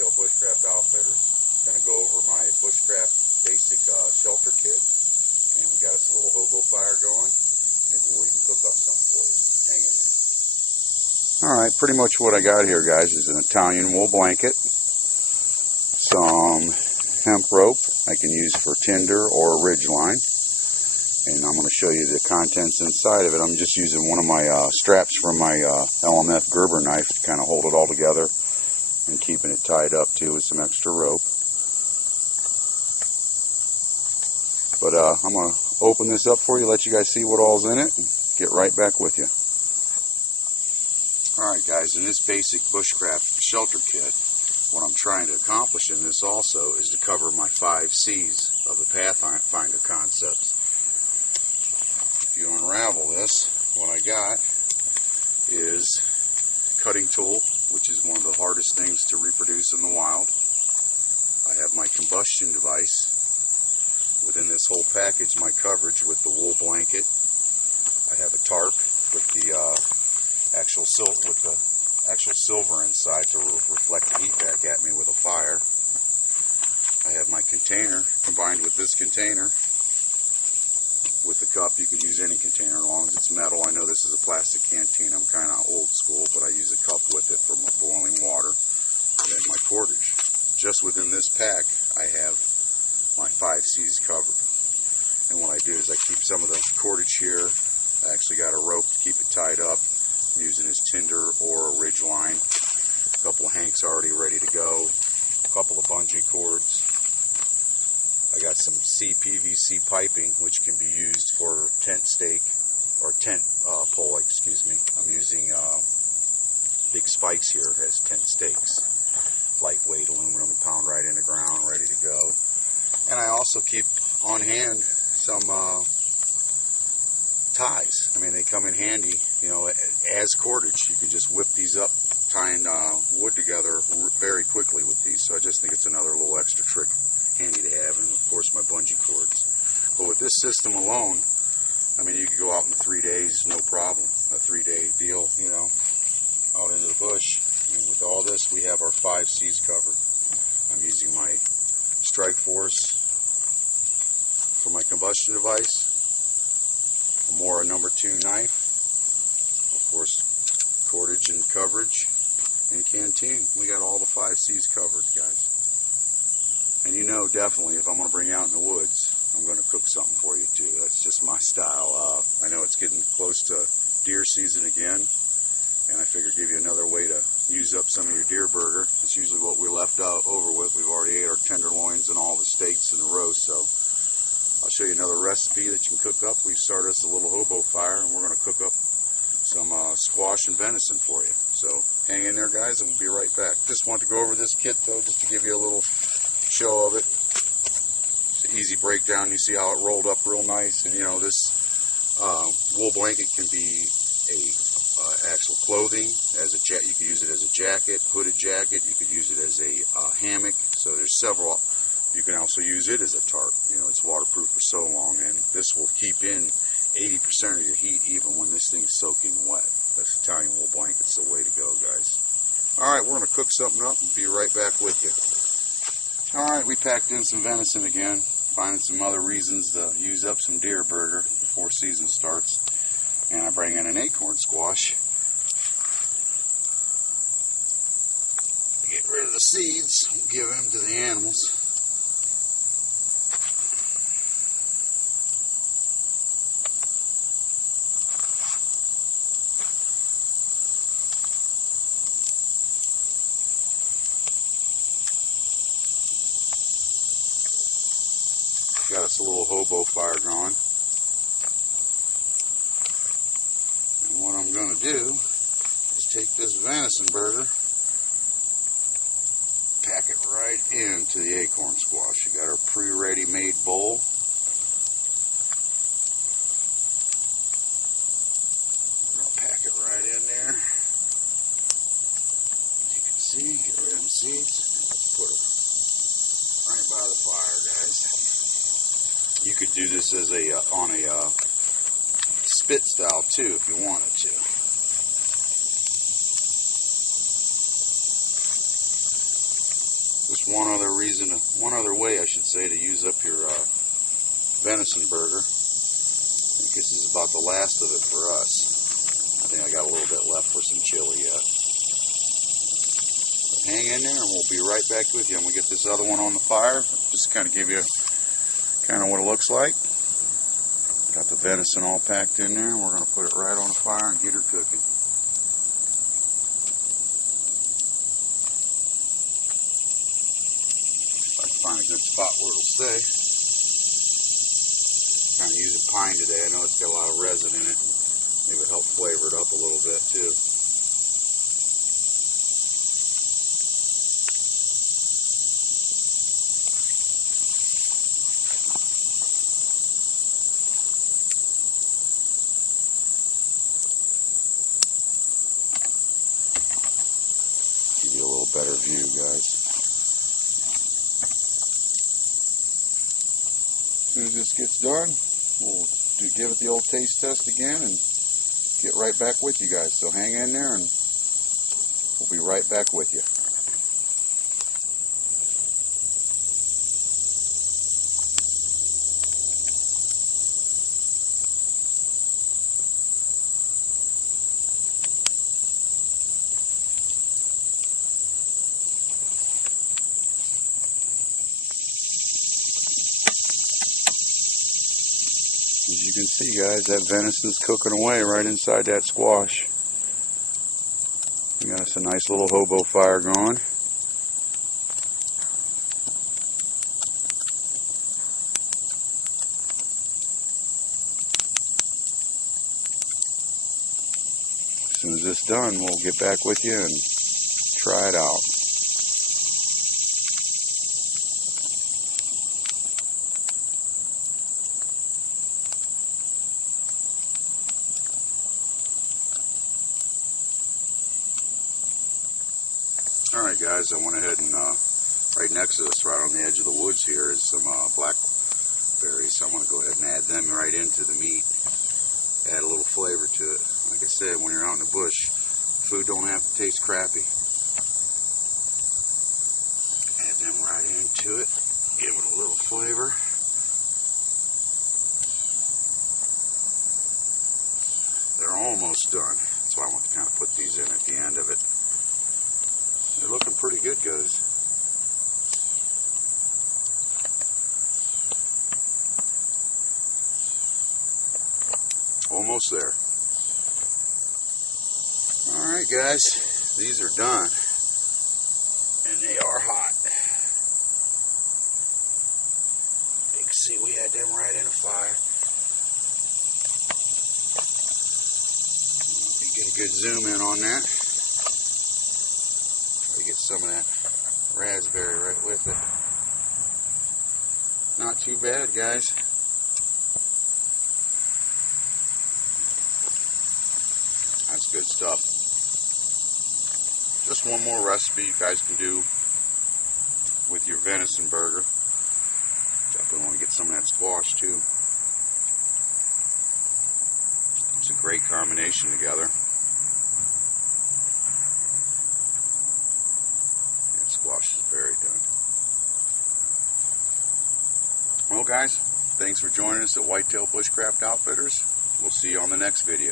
Whitetail Bushcraft Outfitters. Going to go over my Bushcraft basic shelter kit, and we got us a little hobo fire going. Maybe we'll even cook up something for you. Hang in there. Alright, pretty much what I got here, guys, is an Italian wool blanket, some hemp rope I can use for tinder or ridgeline, and I'm going to show you the contents inside of it. I'm just using one of my straps from my LMF Gerber knife to kind of hold it all together, and keeping it tied up too with some extra rope. But I'm going to open this up for you, let you guys see what all's in it, and get right back with you. Alright guys, in this basic Bushcraft Shelter Kit, what I'm trying to accomplish in this also is to cover my 5 C's of the Pathfinder concepts. If you unravel this, what I got is cutting tool, which is one of the hardest things to reproduce in the wild. I have my combustion device. Within this whole package, my coverage with the wool blanket. I have a tarp with the actual silver inside to reflect the heat back at me with a fire. I have my container combined with this container with the cup. You could use any container as long as it's metal. I know this is a plastic canteen. I'm kind of old school, but I use a cup with it for boiling water. And then my cordage. Just within this pack, I have my 5 C's covered. And what I do is I keep some of the cordage here. I actually got a rope to keep it tied up. I'm using as tinder or a ridge line. A couple of hanks already ready to go. A couple of bungee cords. I got some CPVC piping, which can be used for tent stake or tent pole, excuse me. I'm using big spikes here as tent stakes. Lightweight aluminum, pound right in the ground, ready to go. And I also keep on hand some ties. I mean, they come in handy, you know, as cordage. You can just whip these up, tying wood together very quickly with these. So I just think it's another little extra trick handy to have, and of course my bungee cords. But with this system alone, I mean, you could go out in 3 days, no problem. A 3-day deal, you know, out into the bush. And with all this, we have our 5 C's covered. I'm using my Strike Force for my combustion device, a Mora No. 2 knife, of course cordage and coverage, and canteen. We got all the 5 C's covered, guys. And you know, definitely, if I'm going to bring you out in the woods, I'm going to cook something for you too. That's just my style. I know it's getting close to deer season again, and I figured give you another way to use up some of your deer burger. It's usually what we left over with. We've already ate our tenderloins and all the steaks and the roast, so I'll show you another recipe that you can cook up. We started us a little hobo fire, and we're going to cook up some squash and venison for you. So hang in there, guys, and we'll be right back. Just want to go over this kit, though, just to give you a little show of it. It's an easy breakdown. You see how it rolled up real nice, and you know, this wool blanket can be a actual clothing. As a you could use it as a jacket, hooded jacket. You could use it as a hammock. So there's several. You can also use it as a tarp. You know, it's waterproof for so long, and this will keep in 80% of your heat even when this thing's soaking wet. This Italian wool blanket's the way to go, guys. All right, we're going to cook something up and be right back with you. All right, we packed in some venison again, finding some other reasons to use up some deer burger before season starts. And I bring in an acorn squash. Get rid of the seeds and give them to the animals. Got us a little hobo fire going. And what I'm going to do is take this venison burger, pack it right into the acorn squash. You got our pre-ready made bowl. I'll pack it right in there. As you can see, get rid of them seeds. Put it right by the fire, guys. You could do this as on a spit style too if you wanted to. Just one other way I should say to use up your venison burger. I think this is about the last of it for us. I think I got a little bit left for some chili yet. But hang in there and we'll be right back with you. I'm going to get this other one on the fire. Just kind of give you kind of what it looks like. Got the venison all packed in there, and we're going to put it right on the fire and get her cooking. If I can find a good spot where it'll stay. Kind of using pine today. I know it's got a lot of resin in it. Maybe it'll help flavor it up a little bit too. Give you a little better view, guys. As soon as this gets done, we'll give it the old taste test again and get right back with you guys. So hang in there and we'll be right back with you. As you can see, guys, that venison's cooking away right inside that squash. We got us a nice little hobo fire going. As soon as it's done, we'll get back with you and try it out. Alright guys, I went ahead and right next to us, right on the edge of the woods here, is some blackberries. So I'm going to go ahead and add them right into the meat. Add a little flavor to it. Like I said, when you're out in the bush, food don't have to taste crappy. Add them right into it. Give it a little flavor. They're almost done. So I want to kind of put these in at the end of it. They're looking pretty good, guys. Almost there. Alright guys, these are done. And they are hot. You can see we had them right in the fire. You get a good zoom in on that. Try to get some of that raspberry right with it. Not too bad, guys. That's good stuff. Just one more recipe you guys can do with your venison burger. Definitely want to get some of that squash too. It's a great combination together. That squash is very done. Well guys, thanks for joining us at Whitetail Bushcraft Outfitters. We'll see you on the next video.